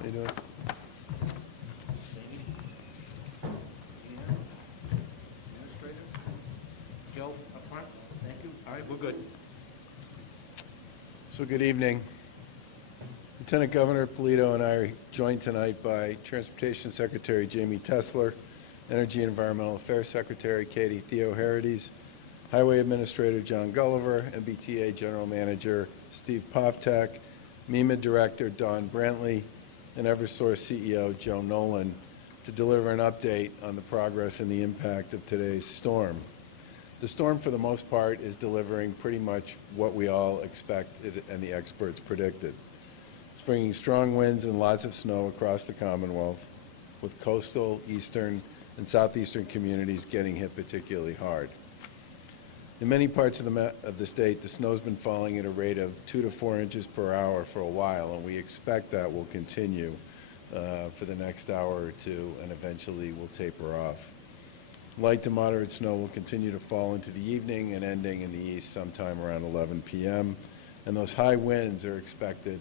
How you doing? Joe, up front. Thank you. All right, we're good. So good evening. Lieutenant Governor Polito and I are joined tonight by Transportation Secretary Jamie Tesler, Energy and Environmental Affairs Secretary Theo Haridis, Highway Administrator John Gulliver, MBTA General Manager Steve Poftak, MEMA Director Don Brantley, and Eversource CEO Joe Nolan to deliver an update on the progress and the impact of today's storm. The storm, for the most part, is delivering pretty much what we all expected and the experts predicted. It's bringing strong winds and lots of snow across the Commonwealth, with coastal, eastern, and southeastern communities getting hit particularly hard. In many parts of the state, the snow's been falling at a rate of 2 to 4 inches per hour for a while, and we expect that will continue for the next hour or two, and eventually will taper off. Light to moderate snow will continue to fall into the evening and ending in the east sometime around 11 p.m. And those high winds are expected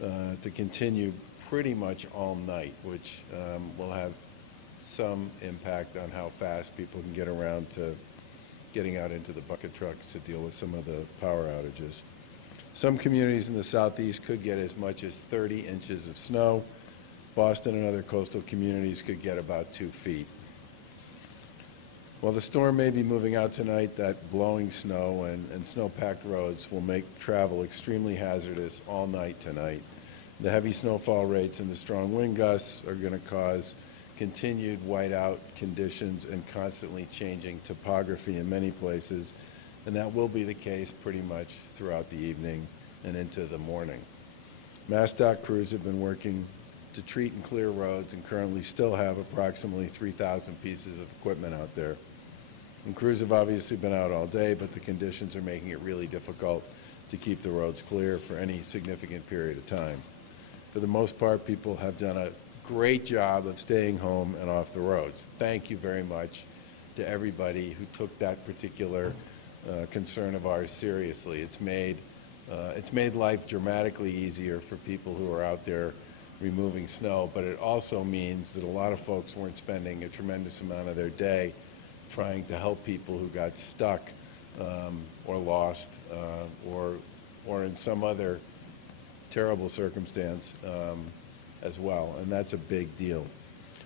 to continue pretty much all night, which will have some impact on how fast people can get around to getting out into the bucket trucks to deal with some of the power outages. Some communities in the southeast could get as much as 30 inches of snow. Boston and other coastal communities could get about 2 feet. While the storm may be moving out tonight, that blowing snow and snow-packed roads will make travel extremely hazardous all night tonight. The heavy snowfall rates and the strong wind gusts are going to cause continued whiteout conditions and constantly changing topography in many places, and that will be the case pretty much throughout the evening and into the morning. MassDOT crews have been working to treat and clear roads and currently still have approximately 3,000 pieces of equipment out there. And crews have obviously been out all day, but the conditions are making it really difficult to keep the roads clear for any significant period of time. For the most part, people have done a great job of staying home and off the roads. Thank you very much to everybody who took that particular concern of ours seriously. It's made life dramatically easier for people who are out there removing snow, but it also means that a lot of folks weren't spending a tremendous amount of their day trying to help people who got stuck or lost or in some other terrible circumstance as well, and that's a big deal.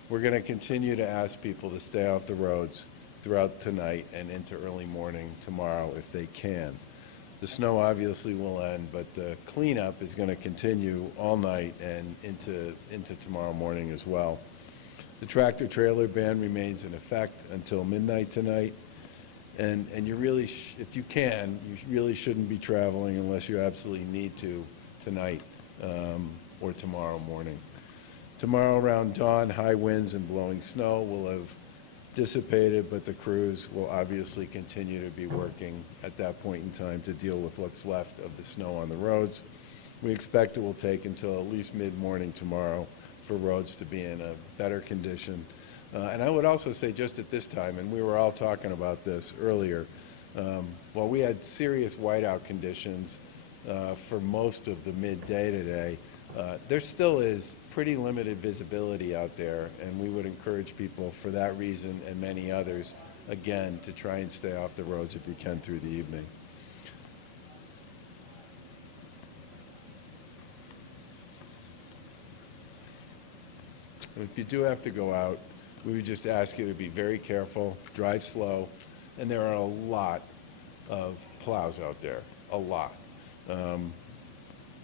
We're going to continue to ask people to stay off the roads throughout tonight and into early morning tomorrow if they can. The snow obviously will end, but the cleanup is going to continue all night and into tomorrow morning as well. The tractor-trailer ban remains in effect until midnight tonight, and you really, if you can, you really shouldn't be traveling unless you absolutely need to tonight or tomorrow morning. Tomorrow around dawn, high winds and blowing snow will have dissipated, but the crews will obviously continue to be working at that point in time to deal with what's left of the snow on the roads. We expect it will take until at least mid-morning tomorrow for roads to be in a better condition. And I would also say just at this time, and we were all talking about this earlier, while we had serious whiteout conditions for most of the midday today, there still is pretty limited visibility out there, and we would encourage people for that reason and many others, again, to try and stay off the roads if you can through the evening. And if you do have to go out, we would just ask you to be very careful, drive slow, and there are a lot of plows out there, a lot.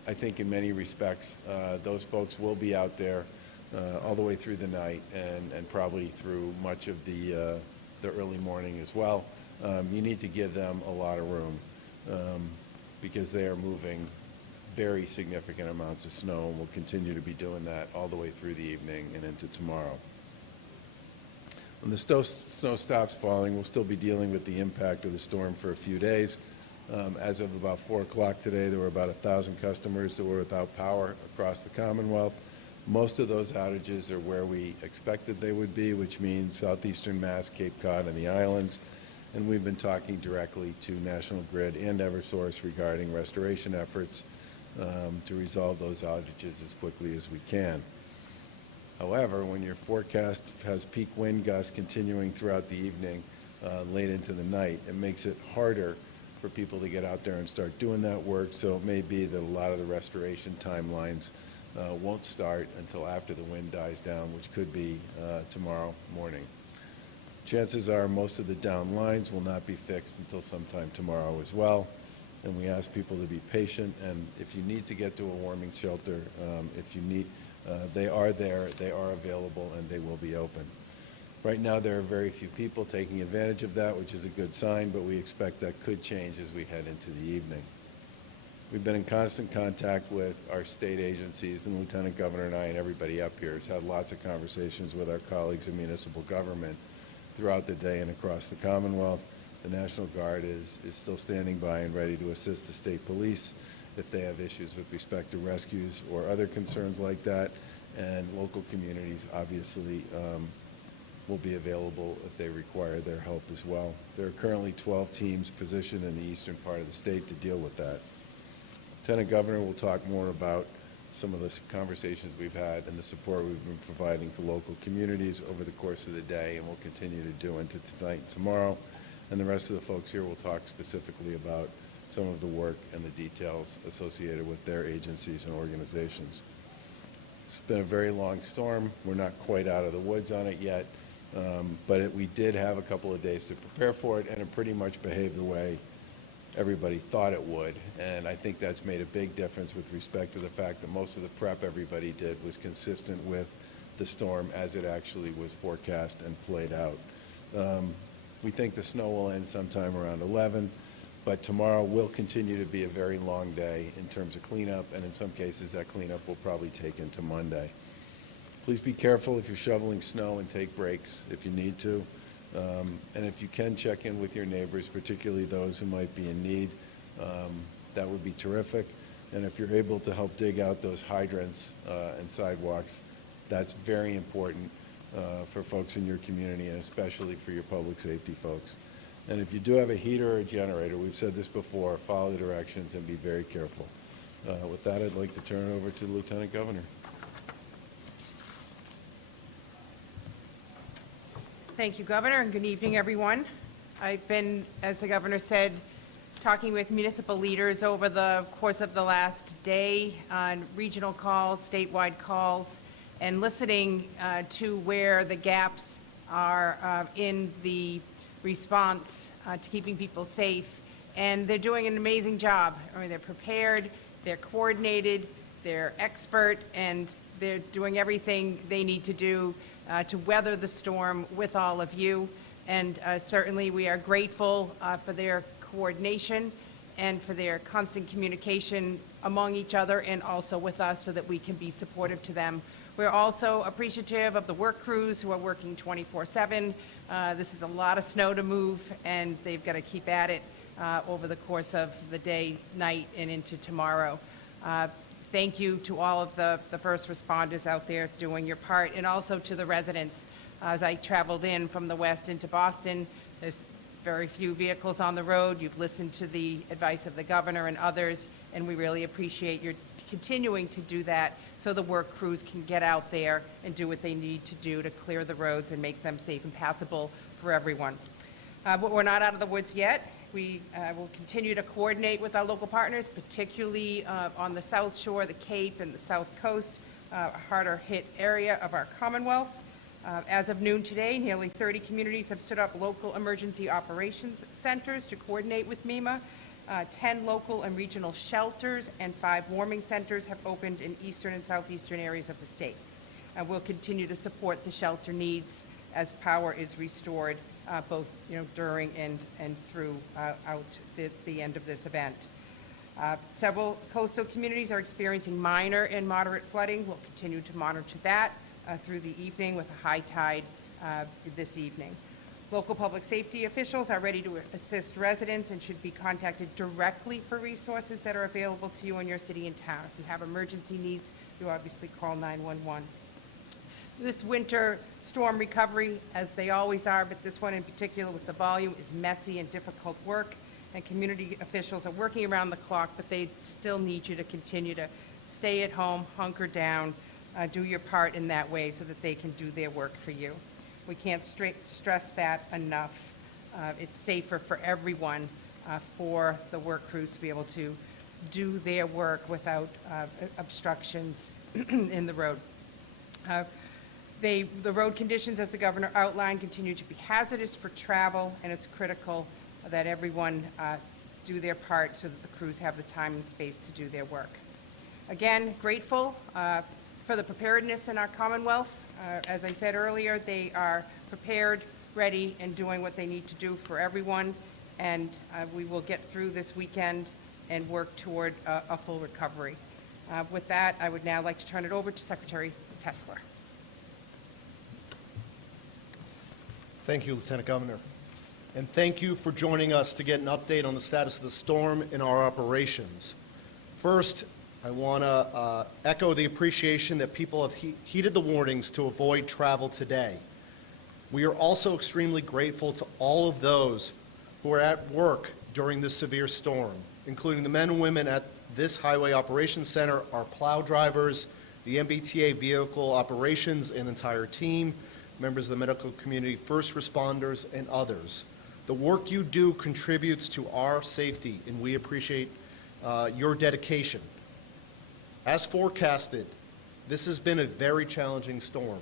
I think in many respects, those folks will be out there all the way through the night and probably through much of the early morning as well. You need to give them a lot of room because they are moving very significant amounts of snow, and will continue to be doing that all the way through the evening and into tomorrow. When the snow stops falling, we'll still be dealing with the impact of the storm for a few days. As of about 4 o'clock today, there were about 1,000 customers that were without power across the Commonwealth. Most of those outages are where we expected they would be, which means southeastern Mass, Cape Cod, and the islands. And we've been talking directly to National Grid and Eversource regarding restoration efforts to resolve those outages as quickly as we can. However, when your forecast has peak wind gusts continuing throughout the evening, late into the night, it makes it harder for people to get out there and start doing that work. So it may be that a lot of the restoration timelines won't start until after the wind dies down, which could be tomorrow morning. Chances are most of the down lines will not be fixed until sometime tomorrow as well. And we ask people to be patient, and if you need to get to a warming shelter, if you need, they are there, they are available, and they will be open. Right now there are very few people taking advantage of that, which is a good sign, but we expect that could change as we head into the evening. We've been in constant contact with our state agencies, and Lieutenant Governor and I and everybody up here has had lots of conversations with our colleagues in municipal government throughout the day and across the Commonwealth. The National Guard is still standing by and ready to assist the state police if they have issues with respect to rescues or other concerns like that, and local communities obviously will be available if they require their help as well. There are currently 12 teams positioned in the eastern part of the state to deal with that. Lieutenant Governor will talk more about some of the conversations we've had and the support we've been providing to local communities over the course of the day, and will continue to do into tonight and tomorrow. And the rest of the folks here will talk specifically about some of the work and the details associated with their agencies and organizations. It's been a very long storm. We're not quite out of the woods on it yet, but we did have a couple of days to prepare for it, and it pretty much behaved the way everybody thought it would. And I think that's made a big difference with respect to the fact that most of the prep everybody did was consistent with the storm as it actually was forecast and played out. We think the snow will end sometime around 11, but tomorrow will continue to be a very long day in terms of cleanup, and in some cases that cleanup will probably take into Monday. Please be careful if you're shoveling snow, and take breaks if you need to. And if you can, check in with your neighbors, particularly those who might be in need. That would be terrific. And if you're able to help dig out those hydrants and sidewalks, that's very important for folks in your community, and especially for your public safety folks. And if you do have a heater or a generator, we've said this before, follow the directions and be very careful. With that, I'd like to turn it over to the Lieutenant Governor. Thank you, Governor, and good evening, everyone. I've been, as the Governor said, talking with municipal leaders over the course of the last day on regional calls, statewide calls, and listening to where the gaps are in the response to keeping people safe. And they're doing an amazing job. I mean, they're prepared, they're coordinated, they're expert, and they're doing everything they need to do to weather the storm with all of you. And certainly we are grateful for their coordination and for their constant communication among each other and also with us, so that we can be supportive to them. We're also appreciative of the work crews who are working 24/7. This is a lot of snow to move, and they've got to keep at it over the course of the day, night, and into tomorrow. Thank you to all of the first responders out there doing your part, and also to the residents. As I traveled in from the west into Boston, there's very few vehicles on the road. You've listened to the advice of the Governor and others, and we really appreciate your continuing to do that, so the work crews can get out there and do what they need to do to clear the roads and make them safe and passable for everyone. But we're not out of the woods yet. We will continue to coordinate with our local partners, particularly on the South Shore, the Cape, and the South Coast, a harder hit area of our Commonwealth. As of noon today, nearly 30 communities have stood up local emergency operations centers to coordinate with MEMA. 10 local and regional shelters and 5 warming centers have opened in eastern and southeastern areas of the state. And we'll continue to support the shelter needs as power is restored, both during and throughout the end of this event. Several coastal communities are experiencing minor and moderate flooding. We'll continue to monitor that through the evening with a high tide this evening. Local public safety officials are ready to assist residents and should be contacted directly for resources that are available to you in your city and town. If you have emergency needs, you obviously call 911. This winter storm recovery, as they always are, but this one in particular with the volume, is messy and difficult work, and community officials are working around the clock, but they still need you to continue to stay at home, hunker down, do your part in that way so that they can do their work for you. We can't stress that enough. It's safer for everyone, for the work crews to be able to do their work without obstructions in the road. The road conditions, as the governor outlined, continue to be hazardous for travel, and it's critical that everyone do their part so that the crews have the time and space to do their work. Again, grateful for the preparedness in our Commonwealth. As I said earlier, they are prepared, ready, and doing what they need to do for everyone, and we will get through this weekend and work toward a full recovery. With that, I would now like to turn it over to Secretary Tesler. Thank you, Lieutenant Governor. And thank you for joining us to get an update on the status of the storm and our operations. First, I want to echo the appreciation that people have heeded the warnings to avoid travel today. We are also extremely grateful to all of those who are at work during this severe storm, including the men and women at this Highway Operations Center, our plow drivers, the MBTA vehicle operations and entire team, members of the medical community, first responders, and others. The work you do contributes to our safety, and we appreciate your dedication. As forecasted, this has been a very challenging storm,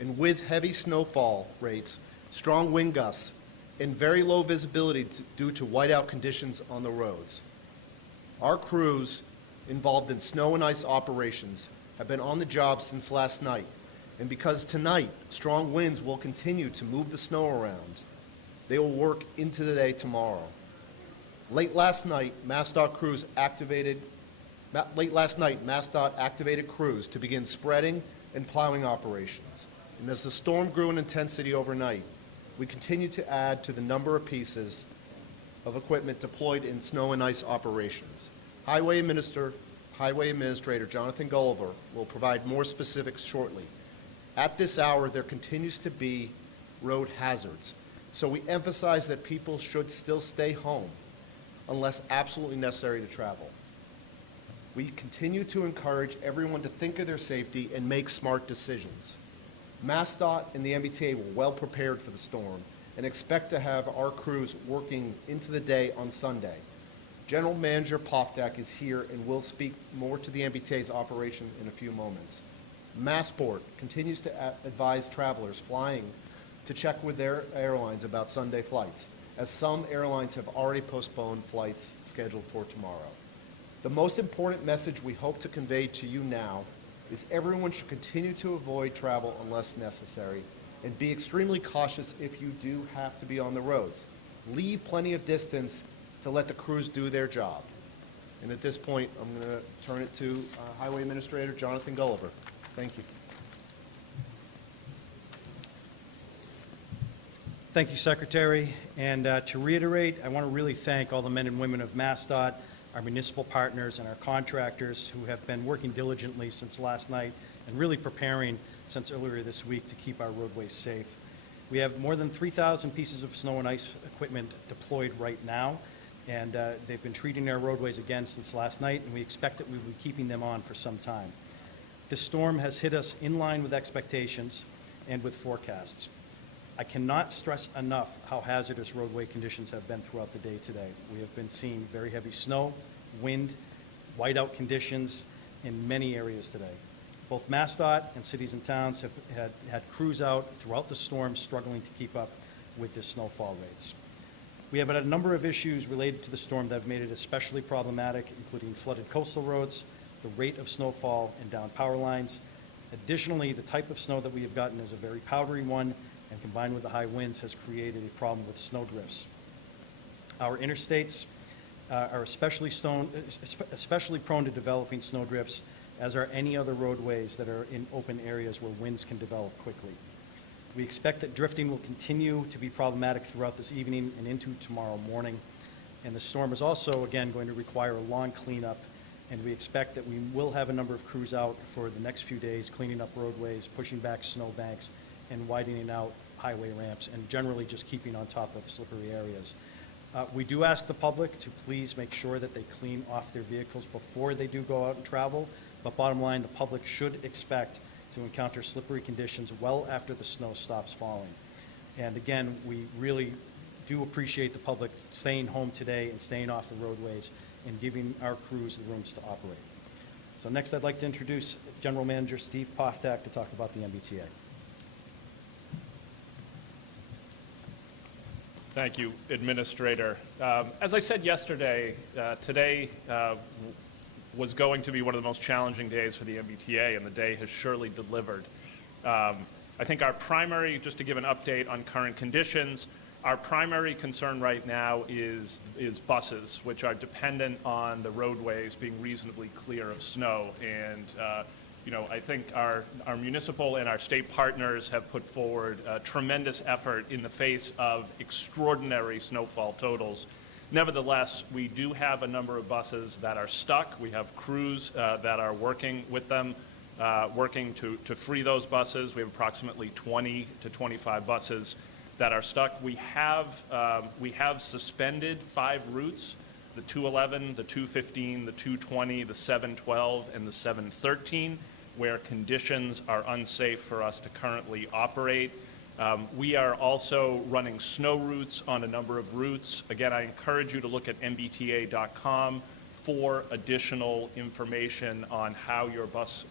and with heavy snowfall rates, strong wind gusts, and very low visibility due to whiteout conditions on the roads. Our crews involved in snow and ice operations have been on the job since last night, and because tonight strong winds will continue to move the snow around, they will work into the day tomorrow. Late last night, MassDOT activated crews to begin spreading and plowing operations. And as the storm grew in intensity overnight, we continue to add to the number of pieces of equipment deployed in snow and ice operations. Highway Administrator Jonathan Gulliver will provide more specifics shortly. At this hour, there continues to be road hazards, so we emphasize that people should still stay home unless absolutely necessary to travel. We continue to encourage everyone to think of their safety and make smart decisions. MassDOT and the MBTA were well prepared for the storm and expect to have our crews working into the day on Sunday. General Manager Poftak is here and will speak more to the MBTA's operation in a few moments. Massport continues to advise travelers flying to check with their airlines about Sunday flights, as some airlines have already postponed flights scheduled for tomorrow. The most important message we hope to convey to you now is everyone should continue to avoid travel unless necessary and be extremely cautious if you do have to be on the roads. Leave plenty of distance to let the crews do their job. And at this point, I'm going to turn it to Highway Administrator Jonathan Gulliver. Thank you. Thank you, Secretary. And to reiterate, I want to really thank all the men and women of MassDOT, our municipal partners, and our contractors who have been working diligently since last night and really preparing since earlier this week to keep our roadways safe. We have more than 3,000 pieces of snow and ice equipment deployed right now, and they've been treating our roadways again since last night, and we expect that we will be keeping them on for some time. This storm has hit us in line with expectations and with forecasts. I cannot stress enough how hazardous roadway conditions have been throughout the day today. We have been seeing very heavy snow, wind, whiteout conditions in many areas today. Both MassDOT and cities and towns have had crews out throughout the storm struggling to keep up with the snowfall rates. We have had a number of issues related to the storm that have made it especially problematic, including flooded coastal roads, the rate of snowfall, and downed power lines. Additionally, the type of snow that we have gotten is a very powdery one, and combined with the high winds has created a problem with snow drifts. Our interstates are especially prone to developing snow drifts, as are any other roadways that are in open areas where winds can develop quickly. We expect that drifting will continue to be problematic throughout this evening and into tomorrow morning. And the storm is also, again, going to require a long cleanup, and we expect that we will have a number of crews out for the next few days cleaning up roadways, pushing back snowbanks, and widening out highway ramps, and generally just keeping on top of slippery areas. We do ask the public to please make sure that they clean off their vehicles before they do go out and travel, but bottom line, the public should expect to encounter slippery conditions well after the snow stops falling. And again, we really do appreciate the public staying home today and staying off the roadways and giving our crews the rooms to operate. So next, I'd like to introduce General Manager Steve Poftak to talk about the MBTA. Thank you, Administrator. As I said yesterday, today was going to be one of the most challenging days for the MBTA, and the day has surely delivered. I think our primary, just to give an update on current conditions, our primary concern right now is buses, which are dependent on the roadways being reasonably clear of snow. And I think our municipal and our state partners have put forward a tremendous effort in the face of extraordinary snowfall totals. Nevertheless, we do have a number of buses that are stuck. We have crews that are working with them, working to free those buses. We have approximately 20 to 25 buses that are stuck. We have suspended 5 routes: the 211, the 215, the 220, the 712, and the 713, where conditions are unsafe for us to currently operate. We are also running snow routes on a number of routes. Again, I encourage you to look at mbta.com for additional information on how your bus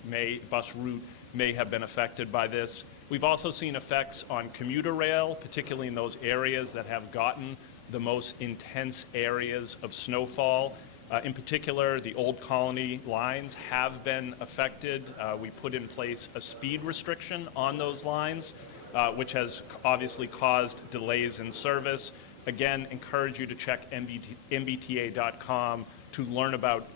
route may have been affected by this. We've also seen effects on commuter rail, particularly in those areas that have gotten the most intense areas of snowfall. In particular, the Old Colony lines have been affected. We put in place a speed restriction on those lines, which has obviously caused delays in service. Again, encourage you to check mbta.com to learn about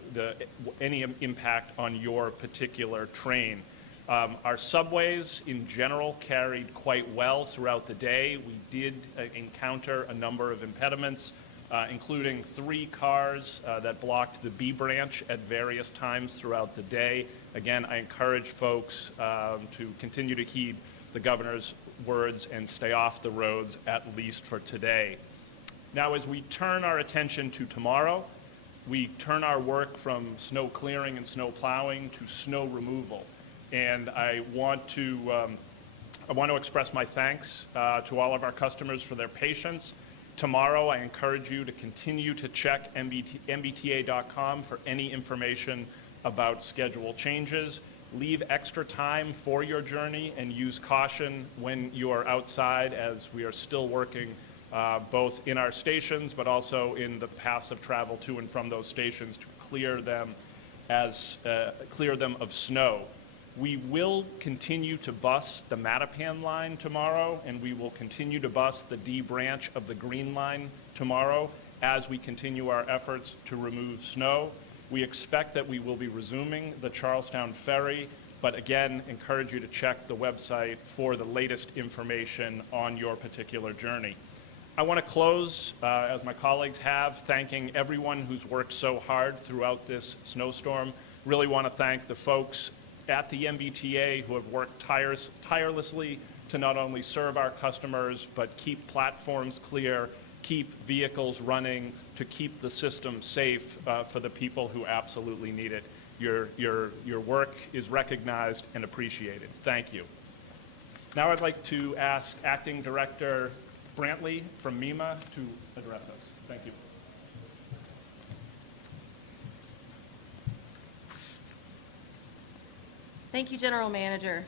any impact on your particular train. Our subways in general carried quite well throughout the day. We did encounter a number of impediments, including 3 cars that blocked the B branch at various times throughout the day. Again, I encourage folks to continue to heed the governor's words and stay off the roads, at least for today. Now, as we turn our attention to tomorrow, we turn our work from snow clearing and snow plowing to snow removal. And I want to express my thanks to all of our customers for their patience. Tomorrow, I encourage you to continue to check mbta.com for any information about schedule changes. Leave extra time for your journey and use caution when you are outside, as we are still working both in our stations but also in the paths of travel to and from those stations to clear them of snow. We will continue to bus the Mattapan line tomorrow, and we will continue to bus the D branch of the Green Line tomorrow as we continue our efforts to remove snow. We expect that we will be resuming the Charlestown Ferry, but again, encourage you to check the website for the latest information on your particular journey. I want to close, as my colleagues have, thanking everyone who's worked so hard throughout this snowstorm. Really want to thank the folks at the MBTA who have worked tirelessly to not only serve our customers, but keep platforms clear, keep vehicles running, to keep the system safe for the people who absolutely need it. Your work is recognized and appreciated. Thank you. Now I'd like to ask Acting Director Brantley from MEMA to address us. Thank you. Thank you, General Manager.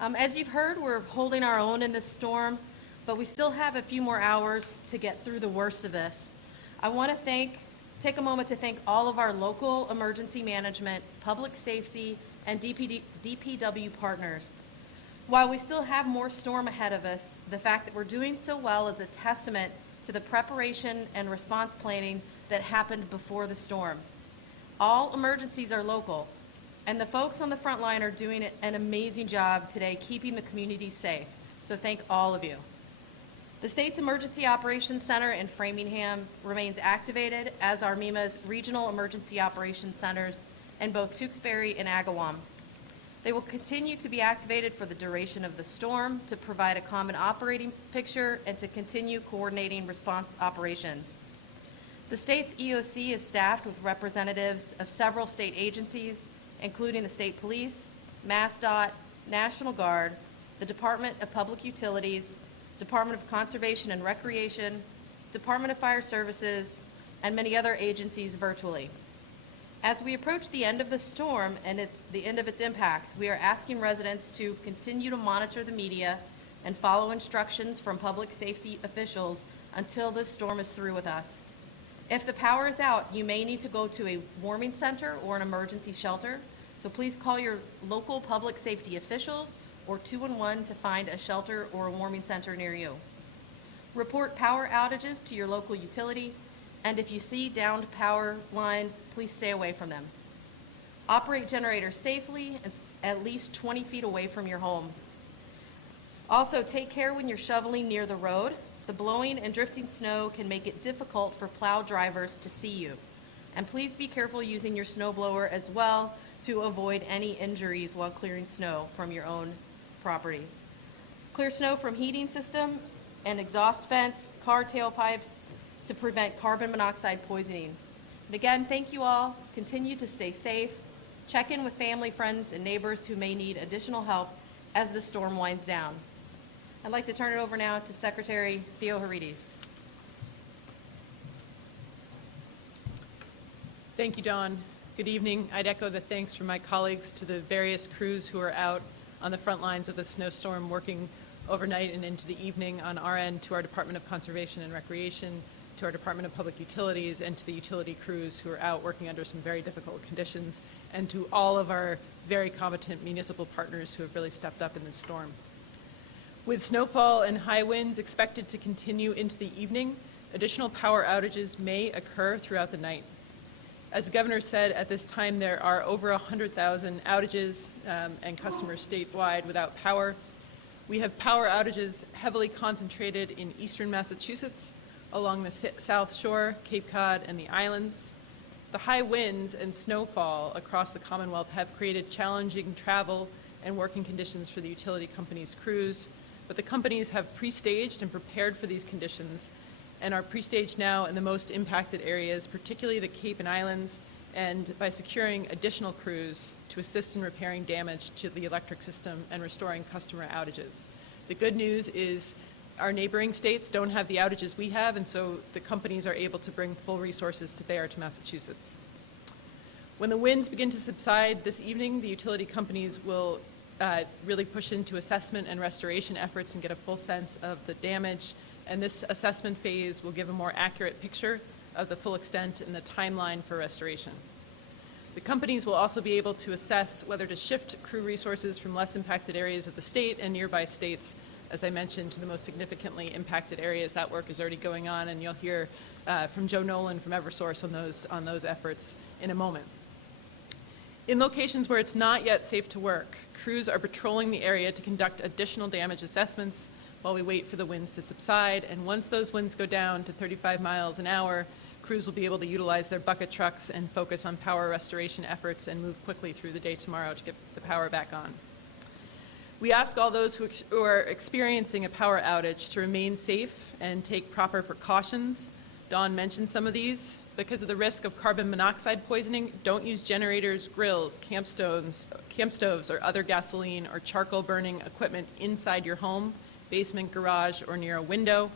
As you've heard, we're holding our own in this storm, but we still have a few more hours to get through the worst of this. I want to take a moment to thank all of our local emergency management, public safety, and DPW partners. While we still have more storm ahead of us, the fact that we're doing so well is a testament to the preparation and response planning that happened before the storm. All emergencies are local, and the folks on the front line are doing an amazing job today keeping the community safe. So thank all of you. The state's Emergency Operations Center in Framingham remains activated, as are MEMA's regional emergency operations centers in both Tewksbury and Agawam. They will continue to be activated for the duration of the storm to provide a common operating picture and to continue coordinating response operations. The state's EOC is staffed with representatives of several state agencies, including the State Police, MassDOT, National Guard, the Department of Public Utilities, Department of Conservation and Recreation, Department of Fire Services, and many other agencies virtually. As we approach the end of the storm and the end of its impacts, we are asking residents to continue to monitor the media and follow instructions from public safety officials until this storm is through with us. If the power is out, you may need to go to a warming center or an emergency shelter, so please call your local public safety officials or 211 to find a shelter or a warming center near you. Report power outages to your local utility, and if you see downed power lines, please stay away from them. Operate generators safely and at least 20 feet away from your home. Also, take care when you're shoveling near the road. The blowing and drifting snow can make it difficult for plow drivers to see you. And please be careful using your snow blower as well to avoid any injuries while clearing snow from your own property. Clear snow from heating system and exhaust vents, car tailpipes to prevent carbon monoxide poisoning. And again, thank you all. Continue to stay safe. Check in with family, friends, and neighbors who may need additional help as the storm winds down. I'd like to turn it over now to Secretary Theo Haridis. Thank you, Dawn. Good evening. I'd echo the thanks from my colleagues to the various crews who are out on the front lines of the snowstorm working overnight and into the evening on our end, to our Department of Conservation and Recreation, to our Department of Public Utilities, and to the utility crews who are out working under some very difficult conditions, and to all of our very competent municipal partners who have really stepped up in this storm. With snowfall and high winds expected to continue into the evening, additional power outages may occur throughout the night. As the governor said, at this time there are over 100,000 outages and customers statewide without power. We have power outages heavily concentrated in eastern Massachusetts, along the South Shore, Cape Cod, and the islands. The high winds and snowfall across the Commonwealth have created challenging travel and working conditions for the utility companies' crews, but the companies have pre-staged and prepared for these conditions and are pre-staged now in the most impacted areas, particularly the Cape and Islands, and by securing additional crews to assist in repairing damage to the electric system and restoring customer outages. The good news is our neighboring states don't have the outages we have, and so the companies are able to bring full resources to bear to Massachusetts. When the winds begin to subside this evening, the utility companies will really push into assessment and restoration efforts and get a full sense of the damage, and this assessment phase will give a more accurate picture of the full extent and the timeline for restoration. The companies will also be able to assess whether to shift crew resources from less impacted areas of the state and nearby states, as I mentioned, to the most significantly impacted areas. That work is already going on, and you'll hear from Joe Nolan from Eversource on those efforts in a moment. In locations where it's not yet safe to work, crews are patrolling the area to conduct additional damage assessments while we wait for the winds to subside, and once those winds go down to 35 miles an hour, crews will be able to utilize their bucket trucks and focus on power restoration efforts and move quickly through the day tomorrow to get the power back on. We ask all those who are experiencing a power outage to remain safe and take proper precautions. Dawn mentioned some of these. Because of the risk of carbon monoxide poisoning, don't use generators, grills, camp stoves, or other gasoline or charcoal burning equipment inside your home, basement, garage, or near a window.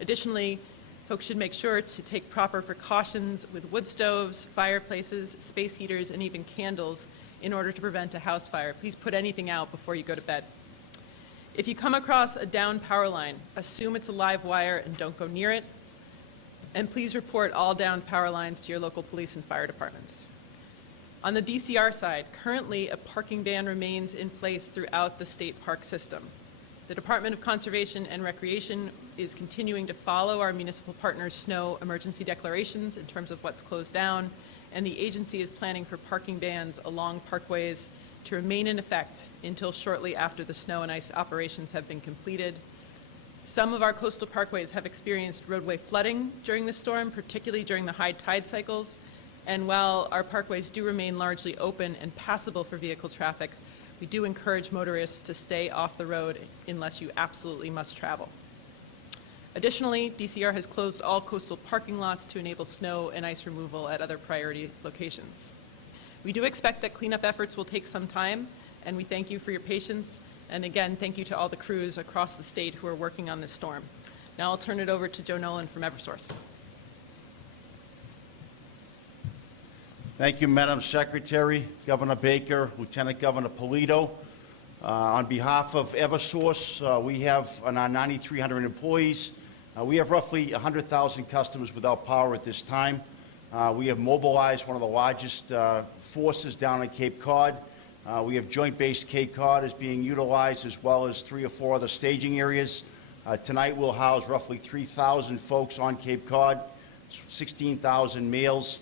Additionally, folks should make sure to take proper precautions with wood stoves, fireplaces, space heaters, and even candles in order to prevent a house fire. Please put anything out before you go to bed. If you come across a downed power line, assume it's a live wire and don't go near it. And please report all downed power lines to your local police and fire departments. On the DCR side, currently a parking ban remains in place throughout the state park system. The Department of Conservation and Recreation is continuing to follow our municipal partners' snow emergency declarations in terms of what's closed down, and the agency is planning for parking bans along parkways to remain in effect until shortly after the snow and ice operations have been completed. Some of our coastal parkways have experienced roadway flooding during the storm, particularly during the high tide cycles. And while our parkways do remain largely open and passable for vehicle traffic, we do encourage motorists to stay off the road unless you absolutely must travel. Additionally, DCR has closed all coastal parking lots to enable snow and ice removal at other priority locations. We do expect that cleanup efforts will take some time, and we thank you for your patience. And again, thank you to all the crews across the state who are working on this storm. Now I'll turn it over to Joe Nolan from Eversource. Thank you, Madam Secretary, Governor Baker, Lieutenant Governor Polito. On behalf of Eversource, we have on our 9,300 employees, we have roughly 100,000 customers without power at this time. We have mobilized one of the largest forces down in Cape Cod. We have Joint Base Cape Cod is being utilized, as well as 3 or 4 other staging areas. Tonight we'll house roughly 3,000 folks on Cape Cod, 16,000 meals.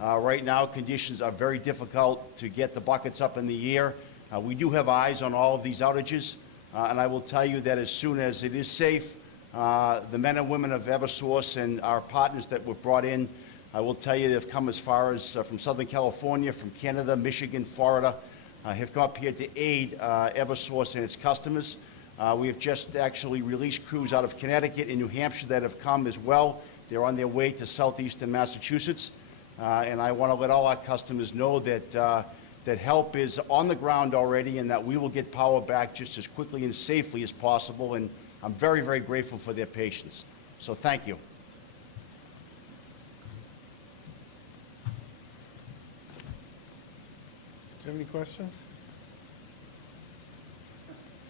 Right now, conditions are very difficult to get the buckets up in the air. We do have eyes on all of these outages, and I will tell you that as soon as it is safe, the men and women of Eversource and our partners that were brought in, I will tell you they've come as far as from Southern California, from Canada, Michigan, Florida, have come up here to aid Eversource and its customers. We have just actually released crews out of Connecticut and New Hampshire that have come as well. They're on their way to southeastern Massachusetts. And I want to let all our customers know that, that help is on the ground already and that we will get power back just as quickly and safely as possible. And I'm very, very grateful for their patience. So thank you. Do you have any questions?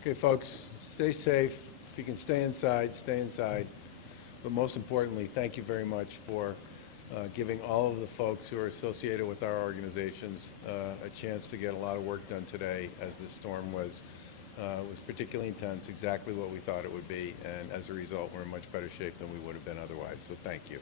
Okay, folks, stay safe. If you can stay inside, stay inside. But most importantly, thank you very much for giving all of the folks who are associated with our organizations a chance to get a lot of work done today, as this storm was particularly intense, exactly what we thought it would be, and as a result, we're in much better shape than we would have been otherwise, so thank you.